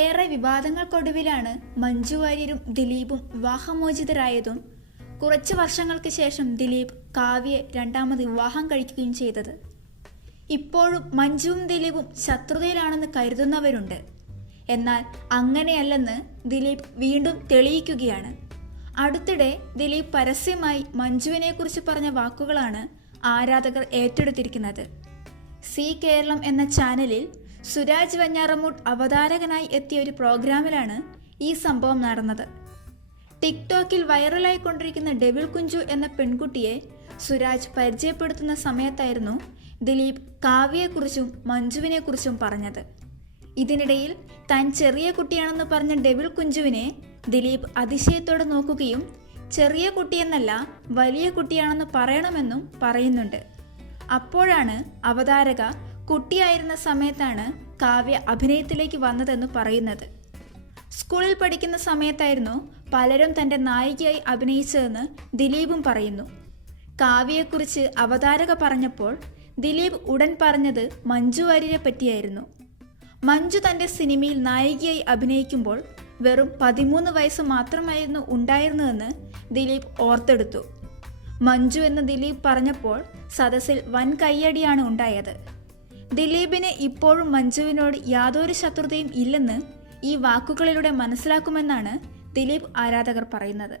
ഏറെ വിവാദങ്ങൾക്കൊടുവിലാണ് മഞ്ജു വാര്യരും ദിലീപും വിവാഹമോചിതരായതും കുറച്ച് വർഷങ്ങൾക്ക് ശേഷം ദിലീപ് കാവ്യെ രണ്ടാമത് വിവാഹം കഴിക്കുകയും ചെയ്തത്. ഇപ്പോഴും മഞ്ജുവും ദിലീപും ശത്രുതയിലാണെന്ന് കരുതുന്നവരുണ്ട്. എന്നാൽ അങ്ങനെയല്ലെന്ന് ദിലീപ് വീണ്ടും തെളിയിക്കുകയാണ്. അടുത്തിടെ ദിലീപ് പരസ്യമായി മഞ്ജുവിനെക്കുറിച്ച് പറഞ്ഞ വാക്കുകളാണ് ആരാധകർ ഏറ്റെടുത്തിരിക്കുന്നത്. സി കേരളം എന്ന ചാനലിൽ സുരാജ് വഞ്ഞാറമൂട്ട് അവതാരകനായി എത്തിയ ഒരു പ്രോഗ്രാമിലാണ് ഈ സംഭവം നടന്നത്. ടിക്ടോക്കിൽ വൈറലായിക്കൊണ്ടിരിക്കുന്ന ഡെവിൾ കുഞ്ചു എന്ന പെൺകുട്ടിയെ സുരാജ് പരിചയപ്പെടുത്തുന്ന സമയത്തായിരുന്നു ദിലീപ് കാവ്യയെക്കുറിച്ചും മഞ്ജുവിനെക്കുറിച്ചും പറഞ്ഞത്. ഇതിനിടയിൽ താൻ ചെറിയ കുട്ടിയാണെന്ന് പറഞ്ഞ ഡെവിൾ കുഞ്ചുവിനെ ദിലീപ് അതിശയത്തോടെ നോക്കുകയും ചെറിയ കുട്ടിയെന്നല്ല വലിയ കുട്ടിയാണെന്ന് പറയണമെന്നും പറയുന്നുണ്ട്. അപ്പോഴാണ് അവതാരക കുട്ടിയായിരുന്ന സമയത്താണ് കാവ്യ അഭിനയത്തിലേക്ക് വന്നതെന്ന് പറയുന്നത്. സ്കൂളിൽ പഠിക്കുന്ന സമയത്തായിരുന്നു പലരും തന്റെ നായികയായി അഭിനയിച്ചതെന്ന് ദിലീപും പറയുന്നു. കാവ്യയെക്കുറിച്ച് അവതാരക പറഞ്ഞപ്പോൾ ദിലീപ് ഉടൻ പറഞ്ഞത് മഞ്ജു വാര്യരെ പറ്റിയായിരുന്നു. മഞ്ജു തന്റെ സിനിമയിൽ നായികയായി അഭിനയിക്കുമ്പോൾ വെറും പതിമൂന്ന് വയസ്സ് മാത്രമായിരുന്നു ഉണ്ടായിരുന്നതെന്ന് ദിലീപ് ഓർത്തെടുത്തു. മഞ്ജു എന്ന് ദിലീപ് പറഞ്ഞപ്പോൾ സദസ്സിൽ വൻ കയ്യടിയാണ് ഉണ്ടായത്. ദിലീപിന് ഇപ്പോഴും മഞ്ജുവിനോട് യാതൊരു ശത്രുതയും ഇല്ലെന്ന് ഈ വാക്കുകളിലൂടെ മനസ്സിലാക്കുമെന്നാണ് ദിലീപ് ആരാധകർ പറയുന്നത്.